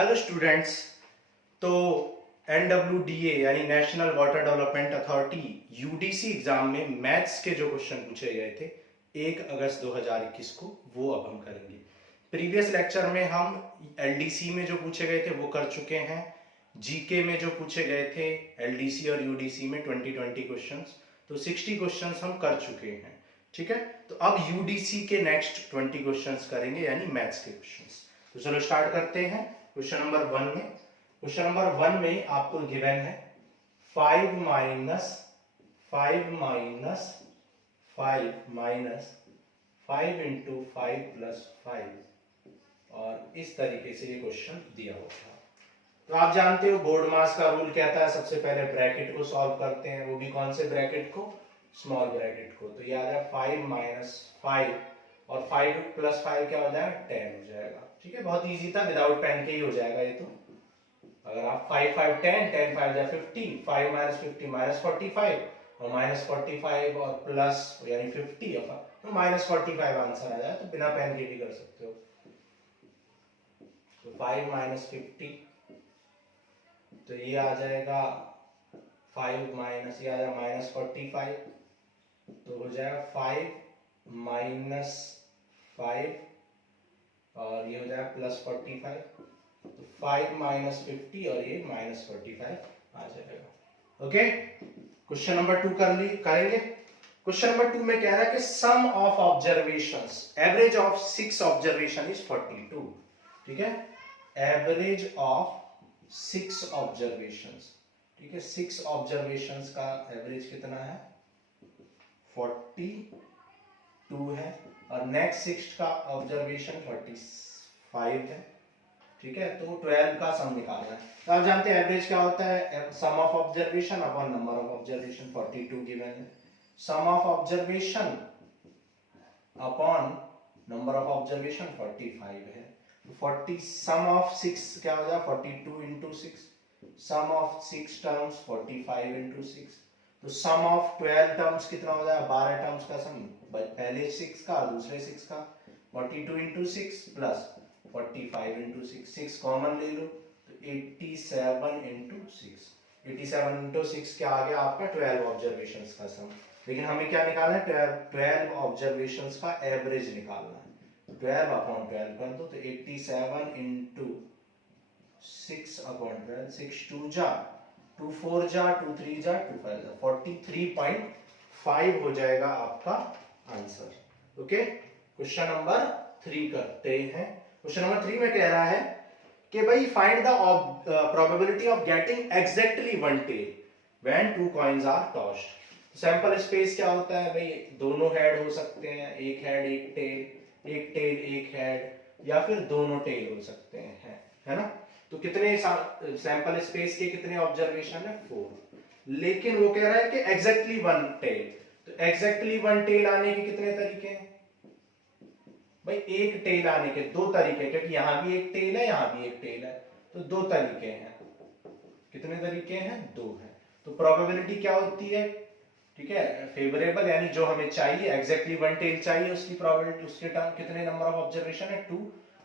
Hello students. तो NWDA यानी national water development authority UDC exam में मैथ्स के जो क्वेश्चन पूछे गए थे 1 अगस्त 2021 को, वो अब हम करेंगे। प्रीवियस लेक्चर में हम LDC में जो पूछे गए थे वो कर चुके हैं। जीके में जो पूछे गए थे LDC और यूडीसी में 2020 क्वेश्चंस, तो 60 क्वेश्चंस हम कर चुके हैं। ठीक है, तो अब यूडीसी के नेक्स्ट 20 क्वेश्चंस करेंगे यानी मैथ्स के क्वेश्चंस। तो चलो स्टार्ट करते हैं। क्वेश्चन नंबर 1 में आपको गिवन है 5 माइनस 5 इंटू 5 प्लस 5, और इस तरीके से ये क्वेश्चन दिया हुआ था। तो आप जानते हो बोर्ड मास का रूल कहता है सबसे पहले ब्रैकेट को सॉल्व करते हैं, वो भी कौन से ब्रैकेट को, स्मॉल ब्रैकेट को। तो ये आ जाएगा 5 माइनस 5 और 5 प्लस 5 क्या हो जाएगा, 10 हो जाएगा। ठीक है, बहुत इजी था, विदाउट पेन के ही हो जाएगा ये। तो अगर आप 5 5 10 10 5 जा 50, 5 माइनस 50 माइनस 45, और माइनस 45 और प्लस यानी 50, तो माइनस 45 आंसर आ जाए। तो बिना पेन के भी कर सकते हो। तो 5 माइनस 50, तो ये आ जाएगा 5 माइनस, ये आ जाएगा माइनस 45, तो हो जाएगा 5 माइनस 5 और ये हो जाएगा प्लस 45, तो 5 माइनस 50 और ये माइनस 45 आ जाएगा। ओके, क्वेश्चन नंबर 2 करेंगे। क्वेश्चन नंबर 2 में कह रहा है कि sum of observations, average of 6 observation is 42। ठीक है, एवरेज ऑफ 6 ऑब्जर्वेशंस। ठीक है, 6 ऑब्जर्वेशंस का एवरेज कितना है, 42 है, और नेक्स्ट 6 का ऑब्जर्वेशन 45 है। ठीक है, तो 12 का सम निकालना है। तो आप जानते हैं एवरेज क्या होता है, sum of observation upon number of observation. 42 given है, sum of observation upon number of observation 45 है। तो 40 सम ऑफ 6 क्या हो जाएगा, 42 into 6, sum of 6 terms 45 into 6, तो सम ऑफ 12 टर्म्स कितना हो जाएगा, 12 टर्म्स का सम, पहले 6 का दूसरे 6 का, 42 इंटू 6 प्लस 45 इंटू 6, 6 कॉमन ले लो, तो 87 इंटू 6, 87 इंटू 6 क्या आ गया आपका, 12 ऑब्जर्वेशंस का सम। लेकिन हमें क्या निकालना है, 12 ऑब्जर्वेशंस का एवरेज निकालना है। 12 अपॉन 12 कर दो, तो 87 इंटू 6 अपॉन 12, 6 2 जा 2 4 जा 2 3 जा 2 5 जा, 43.5 हो जाएगा आपका आंसर। ओके, क्वेश्चन नंबर 3 करते हैं। क्वेश्चन नंबर 3 में कह रहा है कि भाई find the probability of getting exactly one tail when two coins are tossed. Sample space क्या होता है भाई, दोनों हेड हो सकते हैं, एक हेड एक टेल, एक टेल एक हेड, या फिर दोनों टेल हो सकते हैं, है ना। तो कितने सैंपल स्पेस के कितने ऑब्जर्वेशन है, 4। लेकिन वो कह रहा है कि एग्जैक्टली वन टेल। तो एग्जैक्टली वन टेल आने के कितने तरीके हैं भाई, एक टेल आने के 2 तरीके, क्योंकि यहां भी एक टेल है यहां भी एक टेल है, तो 2 तरीके हैं। कितने तरीके हैं, 2 हैं। तो प्रोबेबिलिटी क्या होती है, ठीक है, फेवरेबल, यानी जो हमें चाहिए एग्जैक्टली वन टेल चाहिए, उसकी प्रोबेबिलिटी, उसके टर्म कितने नंबर ऑफ ऑब्जर्वेशन है, 2,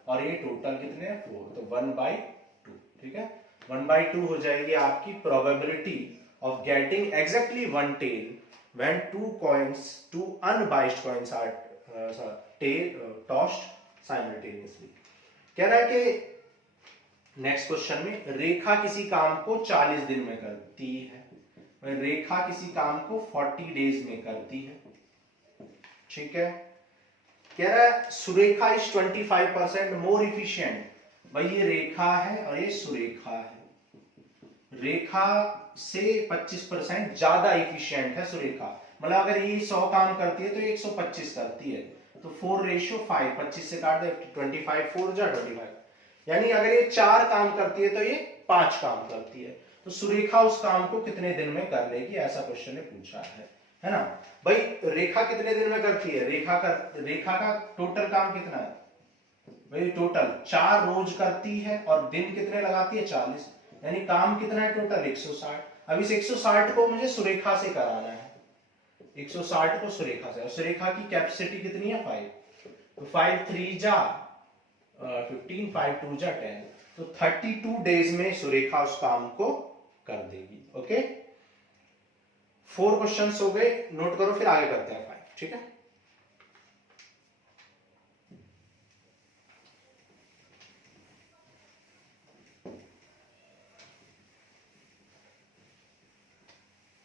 और ये टोटल कितने हैं, 4, तो 1/2। ठीक है, 1/2 हो जाएगी आपकी probability of getting exactly one tail when two unbiased coins are tossed simultaneously। कह रहा है कि नेक्स्ट क्वेश्चन में रेखा किसी काम को 40 दिन में करती है, रेखा किसी काम को 40 डेज में करती है। ठीक है, कह रहा है सुरेखा इज 25% मोर इफिशिएंट। भाई ये रेखा है और ये सुरेखा है, रेखा से 25% ज्यादा इफिशिएंट है सुरेखा। मतलब अगर ये 100 काम करती है तो ये 125 करती है, तो 4:5, 25 से काट दे, 25 4 जा 25, यानी अगर ये 4 काम करती है तो ये 5 काम करती है। तो सुरेखा उस काम को कितने दिन में कर लेगी, ऐसा क्वेश्चन ने पूछा है ना। भाई रेखा कितने दिन में करती है, रेखा का टोटल काम कितना है भाई, टोटल 4 रोज करती है और दिन कितने लगाती है, 40, यानी काम कितना है टोटल, 160। अब इस 160 को मुझे सुरेखा से कराना है, 160 को सुरेखा से, और सुरेखा की कैपेसिटी कितनी है, 5, तो 5 3 जा 15, 5 2 जा 10, तो 32 डेज में सुरेखा उस काम को कर देगी। ओके, 4 क्वेश्चंस हो गए, नोट करो, फिर आगे करते हैं 5। ठीक है,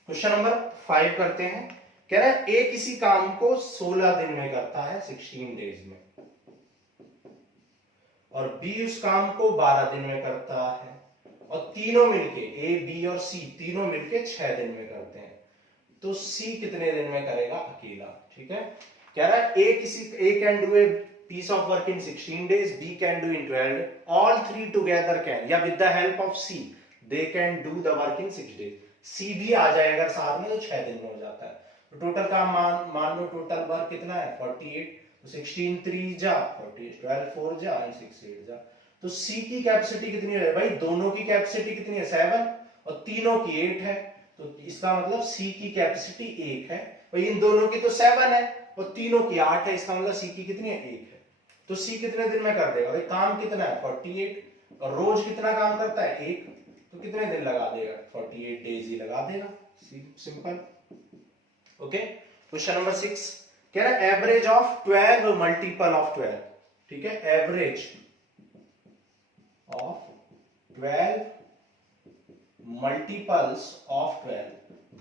क्वेश्चन नंबर 5 करते हैं। कह रहा है ए किसी काम को 16 दिन में करता है, 16 डेज में, और बी उस काम को 12 दिन में करता है, और तीनों मिलके ए बी और सी तीनों मिलके 6 दिन में करते हैं। तो सी कितने दिन में करेगा अकेला? ठीक है, कह रहा है A can do a piece of work in 16 days, B can do in 12, all three together can, या with the help of C they can do the work in 6 days। C भी आ जाए अगर साथ में तो 6 दिन में हो जाता है। तो टोटल काम मान लो टोटल वर्क कितना है 48, तो 16 3 जा 48, 12 4 जा एंड 6 8 जा। तो C की कैपेसिटी कितनी है भाई? दोनों की कैपेसिटी कितनी है 7 और तीनों की 8 है, तो इसका मतलब C की कैपेसिटी 1 है। भाई इन दोनों की तो 7 है और तीनों की 8 है, इसका मतलब C की कितनी है 1 है। तो सी कितने दिन में कर देगा भाई? काम कितना है 48 और रोज कितना काम करता है 1, तो कितने दिन लगा देगा? 48 डेज ही लगा देगा। सिंपल। ओके, क्वेश्चन नंबर 6 कह रहा है एवरेज ऑफ 12 मल्टीपल ऑफ 12। ठीक है, एवरेज ऑफ 12 मल्टीपल्स ऑफ 12,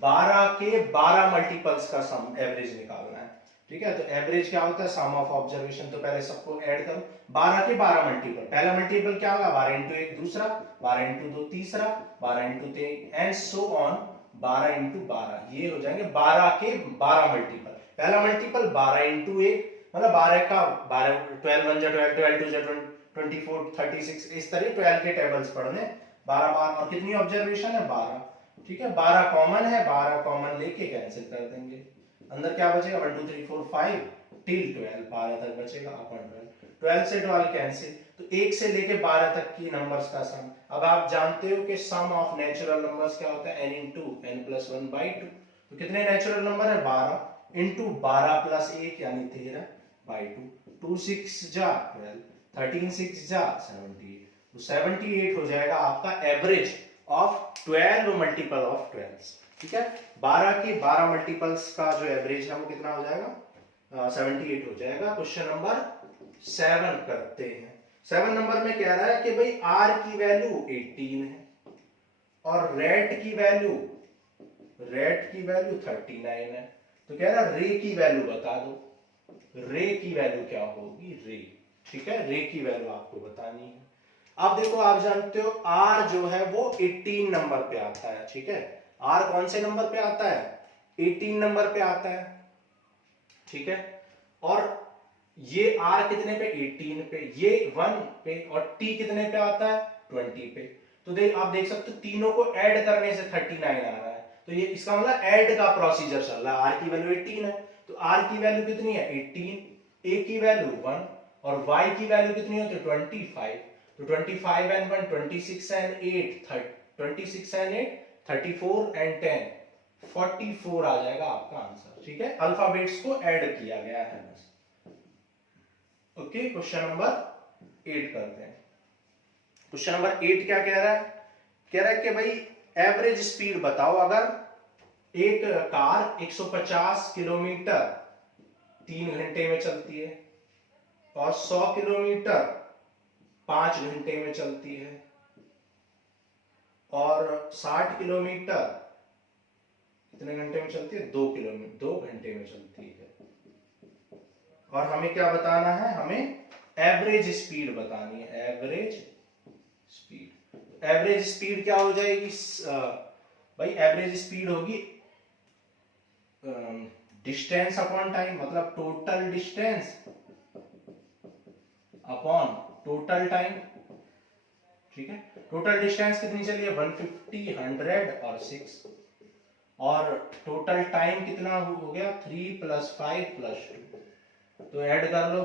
12 के 12 मल्टीपल्स का सम एवरेज निकालना है। ठीक है, तो एवरेज क्या होता है? Sum of observation. तो पहले सबको ऐड करो, 12 के 12 मल्टीपल, पहला मल्टीपल क्या होगा 12 इंटू 1 दूसरा, 12 इंटू 2 तीसरा, 12 into 3 and so on, 12 into 12, ये हो जाएंगे 12 के 12 मल्टीपल। पहला मल्टीपल 12 इंटू 1 मतलब 12 का 12, 12 1 जा 12, 12 2 जा 24, 36, इस तरह 12 के टेबल्स पढ़ने, 12 बार, और कितनी ऑब्जर्वेशन है 12। ठीक है, 12 कॉमन है, 12 कॉमन लेके कैंसिल कर देंगे, अंदर क्या बचेगा 1 2 3 4 5 टिल 12, 12 तक बचेगा अपॉन 12, 12 से 12 कैंसिल, तो 1 से लेके 12 तक की नंबर्स का सम। अब आप जानते हो कि सम ऑफ नेचुरल नंबर्स क्या होता है? n into n plus 1 by 2। तो कितने नेचुरल नंबर है 12 इंटू 12 प्लस 1 यानी 13 बाई 2, 2 6 जा 12, 13 6 जा 78, तो 78 हो जाएगा आपका एवरेज ऑफ 12 मल्टीपल ऑफ 12। ठीक है, 12 के 12 मल्टीपल्स का जो एवरेज है वो कितना हो जाएगा? 78 हो जाएगा। क्वेश्चन नंबर 7 करते हैं। 7 नंबर में कह रहा है कि भाई R की वैल्यू 18 है और रेट की वैल्यू 39 है, तो कह रहा है रे की वैल्यू बता दो। रे की वैल्यू क्या होगी? रे। ठीक है, रे की वैल्यू आपको बतानी है। अब देखो, आप जानते हो R जो है वो 18 नंबर पे आता है। ठीक है, R कौन से नंबर पे आता है? 18 नंबर पे आता है। ठीक है, और ये R कितने पे? 18 पे, ये 1 पे, और T कितने पे आता है? 20 पे। तो आप देख सकते हो तीनों को ऐड करने से 39 आ रहा है, तो ये इसका मतलब ऐड का प्रोसीजर चल रहा है। R की वैल्यू 18 है, तो R की वैल्यू कितनी है 18, A की वैल्यू 1 और Y की वैल्यू कितनी होती है 25। तो 25 एंड 1 26 एंड 8 26 एंड 8 34 एंड 10 44 आ जाएगा आपका आंसर। ठीक है, अल्फाबेट्स को ऐड किया गया है बस। ओके, क्वेश्चन नंबर 8 करते हैं। क्वेश्चन नंबर 8 क्या कह रहा है? कह रहा है कि भाई एवरेज स्पीड बताओ अगर एक कार 150 किलोमीटर 3 घंटे में चलती है और 100 किलोमीटर 5 घंटे में चलती है और 60 किलोमीटर कितने घंटे में चलती है? 2 घंटे में चलती है। और हमें क्या बताना है? हमें एवरेज स्पीड बतानी है। एवरेज स्पीड क्या हो जाएगी भाई? एवरेज स्पीड होगी डिस्टेंस अपॉन टाइम, मतलब total distance upon total time. ठीक है, टोटल डिस्टेंस कितनी चली है? 150, 100 और 6, और टोटल टाइम कितना हो गया? 3 + 5 + 2, तो ऐड कर लो,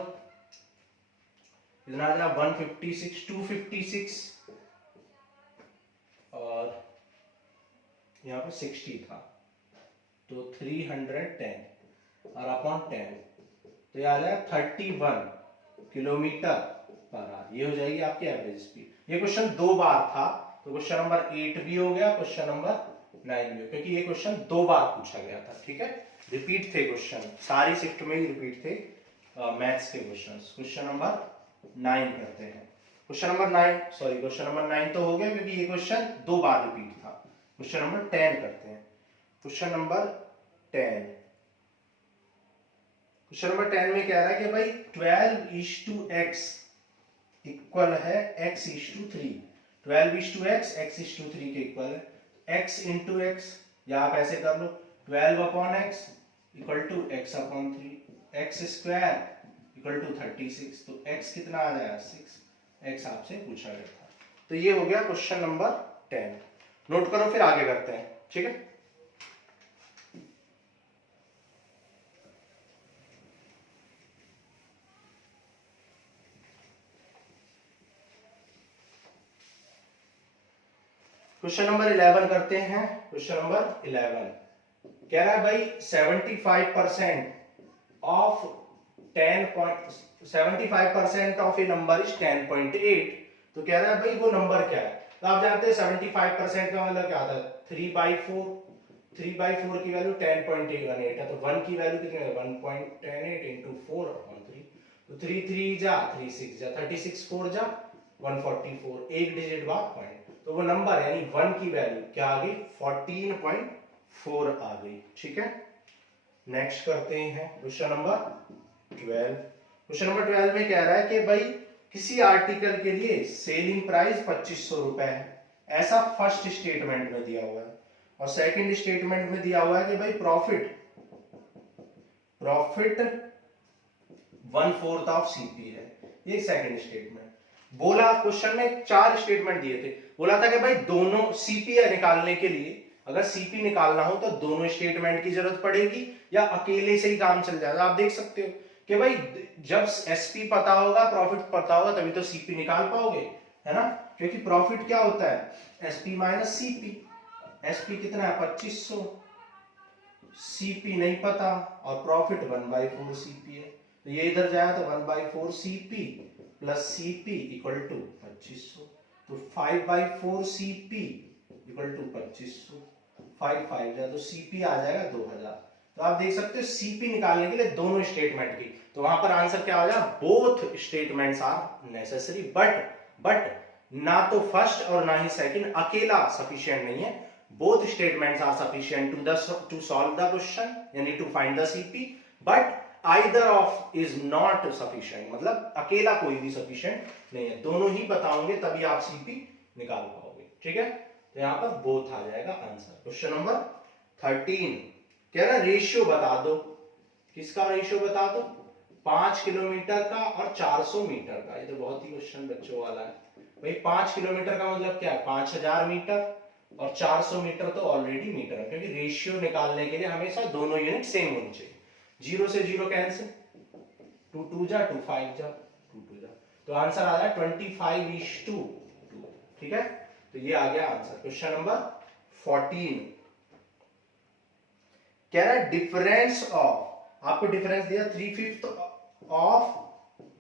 कितना आ गया? 156, 256 और यहाँ पे 60 था, तो 310 और अपॉन 10, तो ये आ गया 31 किलोमीटर पर आवर। ये हो जाएगी आपकी एवरेज स्पीड। ये क्वेश्चन 2 बार था, तो क्वेश्चन नंबर 8 भी हो गया, क्वेश्चन नंबर 9 भी हो, क्योंकि ये क्वेश्चन 2 बार पूछा गया था। ठीक है, रिपीट थे क्वेश्चन, सारी शिफ्ट में ही रिपीट थे मैथ्स के क्वेश्चन। क्वेश्चन नंबर 9 करते हैं। क्वेश्चन नंबर 9 तो हो गया, क्योंकि ये क्वेश्चन 2 बार रिपीट था। क्वेश्चन नंबर 10 करते हैं। क्वेश्चन नंबर 10 में कह रहा है कि भाई 12:x इक्वल है x:3। 12:x x:3 के इक्वल है। x इंटू एक्स, या आप ऐसे कर लो 12/x equal to x/3, x square equal to 36। तो x कितना आ जाएगा 6, x आपसे पूछा गया था। तो ये हो गया क्वेश्चन नंबर 10। नोट करो, फिर आगे करते हैं। ठीक है, क्वेश्चन नंबर 11 करते हैं। क्वेश्चन नंबर 11 कह रहा है भाई 75% of 75% of A number is 10.8। तो कह रहा है भाई वो नंबर क्या है। तो आप जानते हैं 75% का मतलब क्या होता है, 3/4। 3/4 की वैल्यू 10.18 है, तो 1 की वैल्यू कितनी है 1.108 इंटू 4/3। तो 3 3 जा 3 6 जा 36 4 जा 144, एक डिजिट बाद पॉइंट। तो वो नंबर यानी 1 की वैल्यू क्या आ गई 14.4 आ गई। ठीक है, नेक्स्ट करते हैं क्वेश्चन नंबर 12। क्वेश्चन नंबर 12 में कह रहा है कि भाई किसी आर्टिकल के लिए सेलिंग प्राइस 2500 रुपए है, ऐसा फर्स्ट स्टेटमेंट में दिया हुआ है। और सेकंड स्टेटमेंट में दिया हुआ है कि भाई प्रॉफिट 1/4 ऑफ सीपी है। ये सेकंड स्टेटमेंट बोला। क्वेश्चन में 4 स्टेटमेंट दिए थे। बोला था कि भाई दोनों सीपी निकालने के लिए, अगर सीपी निकालना हो तो दोनों स्टेटमेंट की जरूरत पड़ेगी या अकेले से ही काम चल जाएगा। आप देख सकते हो कि भाई जब एसपी पता होगा, प्रॉफिट पता होगा, तभी तो सीपी निकाल पाओगे, है ना। क्योंकि प्रॉफिट क्या होता है एसपी माइनस सीपी। एसपी कितना है 2500, सीपी नहीं पता, और प्रॉफिट 1/4 सीपी है। तो ये इधर जाए तो 1/4 CP plus CP equal to 2500। तो 5/4 सीपी इक्वल टू 2500, 5 5 जाए तो सीपी आ जाएगा 2000। तो आप देख सकते हो सीपी निकालने के लिए दोनों स्टेटमेंट की, तो वहां पर आंसर क्या हो जाएगा, both statements are necessary, but ना तो फर्स्ट और ना ही सेकंड अकेला सफिशिएंट नहीं है। Both statements are sufficient to solve the question, यानी to find the C P, but either of is not sufficient, मतलब अकेला कोई भी सफिशिएंट नहीं है, दोनों ही बताओगे तभी आप सीपी निकाल पाओगे। ठीक है, तो यहां पर बोथ आ जाएगा आंसर। क्वेश्चन नंबर 13 कह रहा रेशियो बता दो। किसका रेशियो बता दो, 5 किलोमीटर का और 400 मीटर का। ये तो बहुत ही क्वेश्चन बच्चों वाला है भाई। 5 किलोमीटर का मतलब क्या है 5000 मीटर, और 400 मीटर तो ऑलरेडी मीटर है, क्योंकि रेशियो निकालने के लिए हमेशा दोनों यूनिट सेम होनी चाहिए। 0 से 0 कैंसिल, 2 2 जा 2 5 जा 2 2 जा, तो आंसर आ रहा है 25:2। ठीक है, तो ये आ गया आंसर। क्वेश्चन नंबर 14 कह रहा है डिफरेंस ऑफ, आपको डिफरेंस दिया 3/5 of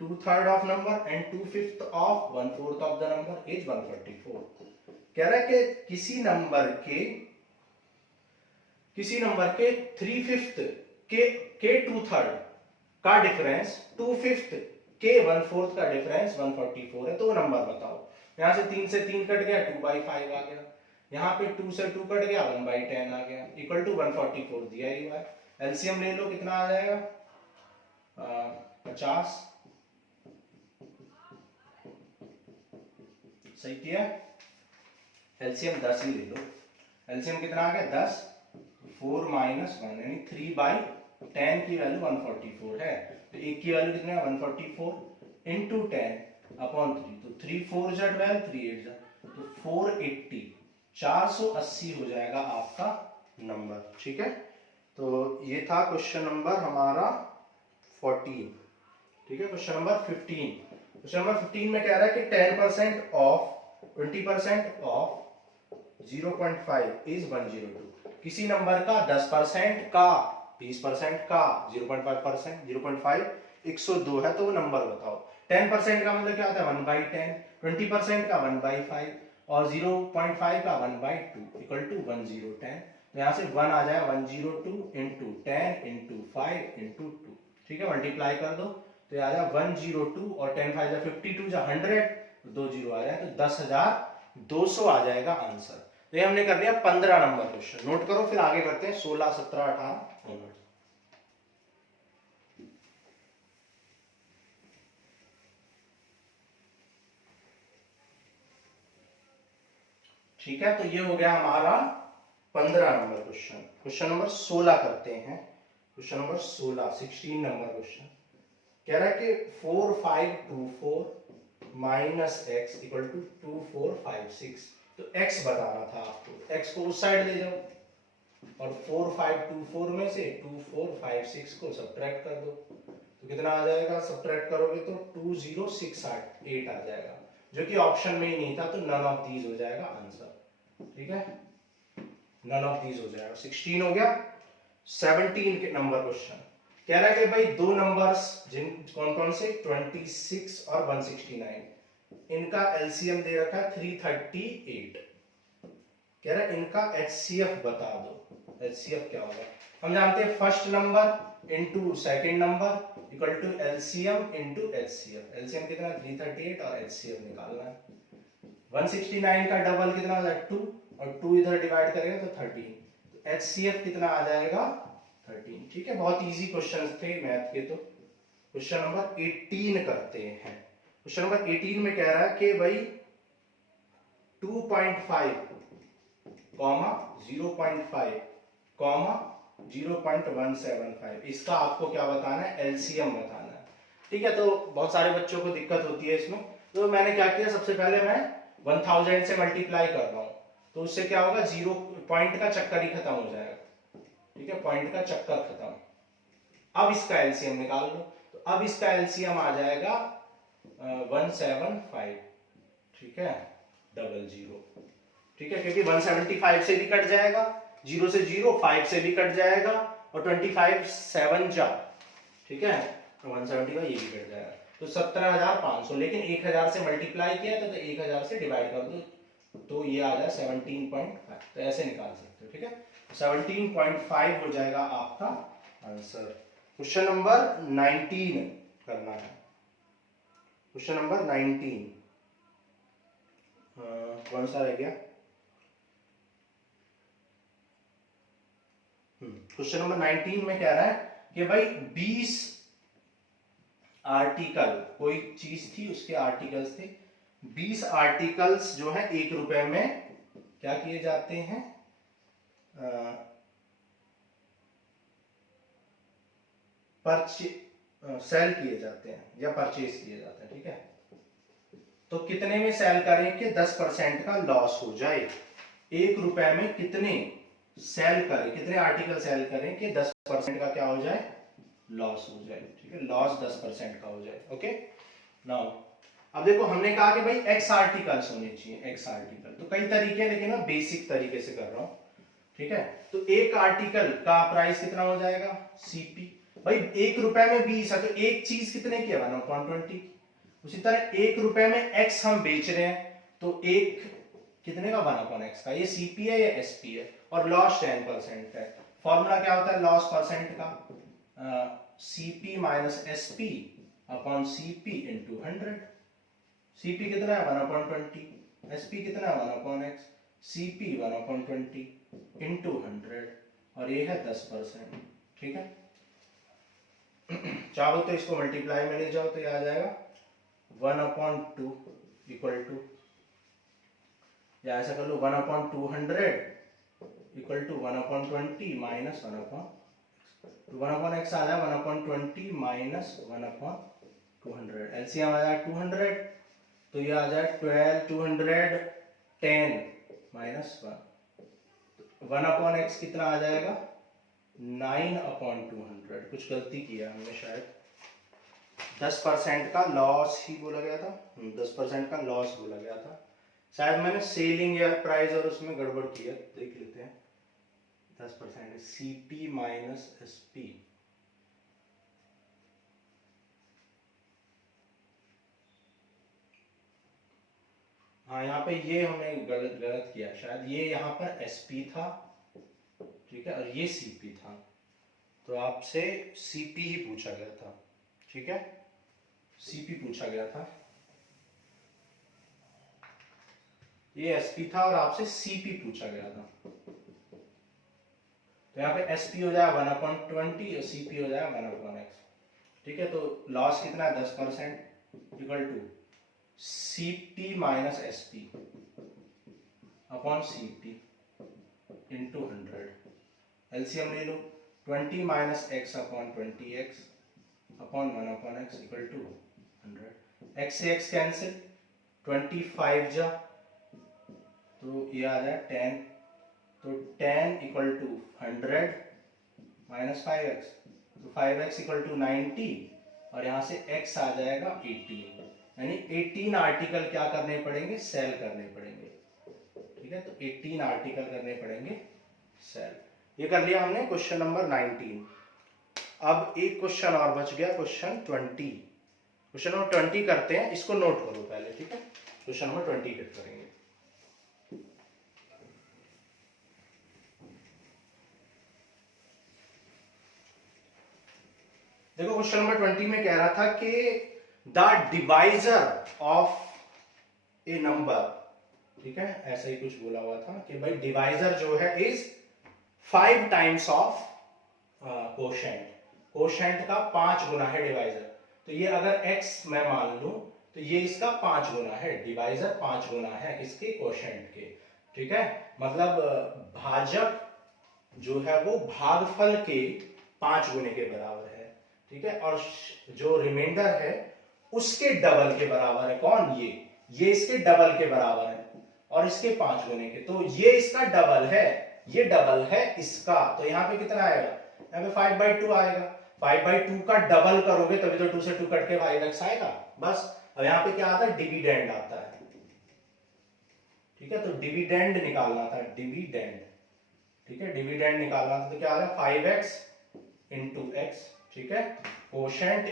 2/3 of number and 2/5 of 1/4 of the number is 144। कह रहा है कि किसी नंबर के 3/5 के 2/3 का डिफरेंस 2/5 के 1/4 का डिफरेंस 144 है, तो नंबर बताओ। यहां से 3 से 3 कट गया 2/5 आ गया, यहां पे 2 से 2 कट गया 1/10 आ गया, इक्वल टू 144 दिया ही हुआ है। एलसीएम ले लो, कितना आ जाएगा 50। सही किया, एलसीएम 10 ही ले लो। एलसीएम कितना आ गया 10, 4 - 1 यानी 3/10 की वैल्यू 144 है, तो एक की वैल्यू कितना है 144 इंटू 10/3, तो 3 4 जा 12, 3 8 जा, तो 480, 480 हो जाएगा आपका नंबर। ठीक है, तो ये था क्वेश्चन नंबर हमारा 14। ठीक है, क्वेश्चन नंबर 15। क्वेश्चन नंबर 15 में कह रहा है कि 10% ऑफ 20% ऑफ 0.5 इज 102। किसी नंबर का 10% का, 20% का, 0.5% 0.5 102 है, तो वो नंबर बताओ। 10% का मतलब क्या होता है 1/10, 20% का 1/5 और 0.5 का 1/2 इक्वल टू 1010। तो यहाँ से 1 आ जाएगा 102 इंटू 10 इंटू 5 इंटू 2, ठीक है, मल्टीप्लाई कर दो तो आ जाएगा 102 और 10 5 52 जा 100, तो 2 जीरो आ जाए तो 10,200 आ जाएगा आंसर। तो ये हमने कर लिया 15 नंबर क्वेश्चन। नोट करो, फिर आगे करते हैं 16, 17, 18 नंबर। ठीक है, तो ये हो गया हमारा 15 नंबर क्वेश्चन। क्वेश्चन नंबर 16 करते हैं। क्वेश्चन नंबर 16 नंबर क्वेश्चन कह रहा है कि 4524 माइनस एक्स इक्वल टू 2456। तो x बताना था आपको, x को उस साइड ले जाओ और 4524 में से 2456 को सब्ट्रैक्ट कर दो तो कितना आ जाएगा, सब्ट्रैक्ट करोगे तो 2068 आ जाएगा, जो कि ऑप्शन में ही नहीं था, तो नन ऑफ दीज हो जाएगा आंसर। ठीक है, नन ऑफ दीज हो जाएगा। 16 हो गया। 17 के नंबर क्वेश्चन कह रहा है कि भाई दो नंबर्स जिन कौन कौन से 26 और 169, इनका एलसीएम दे रखा है 338। कह रहा है इनका एचसीएफ बता दो। एचसीएफ क्या होगा, हम जानते हैं first number into second number equal to LCM into HCF. LCM कितना 338 और एचसीएफ निकालना है। 169 का डबल कितना हो जाएगा 2 और 2 इधर डिवाइड करेंगे तो 13, तो एचसीएफ कितना आ जाएगा 13। ठीक है, बहुत इजी क्वेश्चंस थे मैथ के। तो क्वेश्चन नंबर 18 करते हैं। क्वेश्चन नंबर 18 में कह रहा है कि भाई 2.5 कॉमा 0.5 कॉमा 0.175, इसका आपको क्या बताना है, एलसीएम बताना है। ठीक है, तो बहुत सारे बच्चों को दिक्कत होती है इसमें, तो मैंने क्या किया, सबसे पहले मैं 1000 से मल्टीप्लाई कर रहा हूं, तो उससे क्या होगा, 0 पॉइंट का चक्कर ही खत्म हो जाएगा। ठीक है, पॉइंट का चक्कर खत्म। अब इसका एलसीएम निकाल लो, तो अब इसका एलसीएम आ जाएगा 175। ठीक है, 00। ठीक है, क्योंकि 175 से भी कट जाएगा, 0 से 0, 5 से भी कट जाएगा और 25 7 जा। ठीक है, तो 170 का ये भी कट जाएगा, तो 17,500। लेकिन 1000 से मल्टीप्लाई किया तो 1000 से डिवाइड कर दो तो ये आ जाए 17.5। तो ऐसे निकाल सकते हो। ठीक है, 17.5 हो जाएगा आपका आंसर। क्वेश्चन नंबर 19 करना है। क्वेश्चन नंबर 19 कौन सा रह गया, क्वेश्चन नंबर 19 में कह रहा है कि भाई 20 आर्टिकल, कोई चीज थी उसके आर्टिकल्स थे, 20 आर्टिकल्स जो है 1 रुपए में क्या किए जाते हैं, सेल किए जाते हैं या परचेज किए जाते हैं। ठीक है, तो कितने में सेल करें कि 10% का लॉस हो जाए। 1 रुपए में कितने सेल करें, कितने आर्टिकल सेल करें कि 10% का क्या हो जाए, लॉस हो जाए। ठीक है, लॉस 10% का हो जाए। ओके, नाउ अब देखो हमने कहा कि भाई एक्स आर्टिकल्स होने चाहिए, एक्स आर्टिकल, तो कई तरीके हैं लेकिन मैं बेसिक तरीके से कर रहा हूं। ठीक है, तो एक आर्टिकल का प्राइस कितना हो जाएगा, सीपी। भाई 1 रुपए में 20 है, तो एक चीज कितने की है, 1/20। उसी तरह 1 रुपए में एक्स हम बेच रहे हैं, तो एक कितने का 1/x का, ये सीपी है या एसपी है, और लॉस 10% है। फॉर्मूला क्या होता है लॉस परसेंट का, CP minus SP upon CP into 100। CP कितना है 1/20, एसपी कितना है 1/x, सीपी 1/20 इंटू 100, और ये है 10%। ठीक है, चाहो तो इसको मल्टीप्लाई में ले जाओ तो ये आ जाएगा 1/2 इक्वल टू, या ऐसा कर लो 1/200 इक्वल टू 1/20 माइनस 1/x आ जाए 1/20 माइनस 1/200। एलसीएम आ जाए 200, तो ये आ जाए 12 210 माइनस 1/x कितना आ जाएगा 9/200। कुछ गलती किया हमने शायद, 10% का लॉस ही बोला गया था, 10% का लॉस बोला गया था शायद, मैंने सेलिंग या प्राइस और उसमें गड़बड़ किया, देख लेते हैं। 10% सीपी माइनस एसपी, हाँ यहाँ पे ये हमने गलत किया शायद, ये यहाँ पर SP था, ठीक है, और ये CP था, तो आपसे CP ही पूछा गया था, ठीक है, CP पूछा गया था, ये SP था और आपसे CP पूछा गया था। तो यहाँ पे SP हो जाएगा 1/20 और CP हो जाएगा 1/x, ठीक है। तो लॉस कितना है 10% equal to CP minus SP upon CP into 100। LCM ले लो, 20 minus x upon 20x upon 1/x equal to 100। x से x कैंसिल, 25 जा तो ये आ जाए 10, तो 10 इक्वल टू 100 माइनस 5x, तो 5x इक्वल टू 90 और यहाँ से x आ जाएगा 18, यानी 18 आर्टिकल क्या करने पड़ेंगे, सेल करने पड़ेंगे, ठीक है। तो 18 आर्टिकल करने पड़ेंगे सेल। ये कर लिया हमने क्वेश्चन नंबर 19। अब एक क्वेश्चन और बच गया, क्वेश्चन 20। क्वेश्चन नंबर 20 करते हैं, इसको नोट करो पहले, ठीक है। क्वेश्चन नंबर 20 हिट करेंगे। देखो क्वेश्चन नंबर 20 में कह रहा था कि the divisor of A number, ठीक है, ऐसा ही कुछ बोला हुआ था कि भाई डिवाइजर जो है is 5 times of quotient, quotient का 5 गुना है डिवाइजर। तो ये अगर x मैं मान लूं तो ये इसका 5 गुना है, डिवाइजर 5 गुना है इसके कोशेंट के, ठीक है। मतलब भाजक जो है वो भागफल के 5 गुने के बराबर है, ठीक है। और जो रिमाइंडर है उसके डबल के बराबर है। कौन? ये इसके डबल के बराबर है और इसके 5 गुने के, तो ये इसका डबल है, ये डबल है इसका, तो यहाँ पे कितना आएगा, यहाँ पे 5/2 आएगा। 5/2 का डबल करोगे तभी तो 2 से 2 कट के 5x आएगा, बस। अब यहाँ पे क्या आता है, डिविडेंड आता है, ठीक है। तो डिविडेंड निकालना था, डिविडेंड, ठीक है, डिविडेंड निकालना था, तो क्या आ रहा है 5x इंटू x, ठीक है, quotient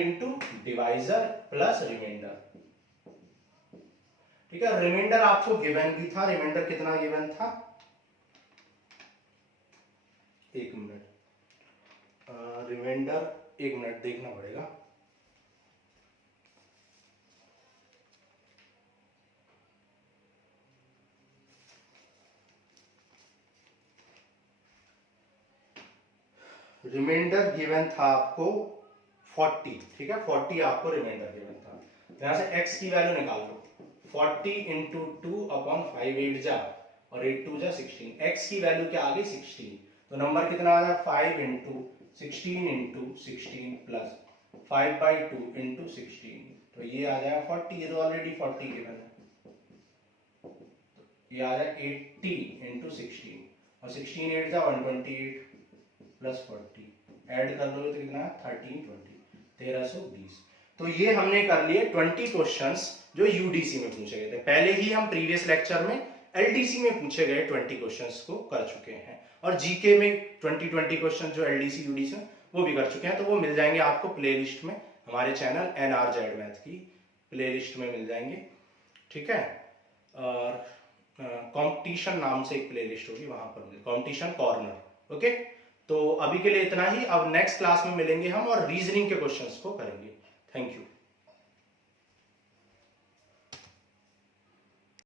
into divisor plus remainder, ठीक है। रिमाइंडर आपको गिवन भी था, रिमाइंडर कितना गिवन था, 1 मिनट, रिमाइंडर 1 मिनट देखना पड़ेगा। रिमाइंडर गिवन था आपको 40, ठीक है, 40 आपको रिमाइंडर गिवन था। यहां से x की वैल्यू निकाल लो, 40 इंटू 2 अपॉन 5 8 जा और 8 2 जा 16, x की वैल्यू क्या आ गई 16, तो नंबर कितना आ गया 5 इंटू 16 प्लस 5/2 इंटू 16, तो ये आ जाएगा 40, ये तो ऑलरेडी 40 गिवन है, ये आ जाएगा 80 इंटू 16 और 16 8 जा 128 प्लस 40 ऐड कर लोगे तो कितना है 1320। तो ये हमने कर लिए 20 क्वेश्चंस जो यूडीसी में पूछे गए थे। पहले ही हम प्रीवियस लेक्चर में एलडीसी में पूछे गए 20 क्वेश्चंस को कर चुके हैं, और जीके में 20 क्वेश्चन जो एलडीसी यूडीसी वो भी कर चुके हैं। तो वो मिल जाएंगे आपको प्लेलिस्ट में, हमारे चैनल NRZ मैथ की प्लेलिस्ट में मिल जाएंगे, ठीक है। और कंपटीशन नाम से एक प्लेलिस्ट होगी, वहां पर कंपटीशन कॉर्नर, ओके। तो अभी के लिए इतना ही, अब नेक्स्ट क्लास में मिलेंगे हम और रीजनिंग के क्वेश्चंस को करेंगे। Thank you.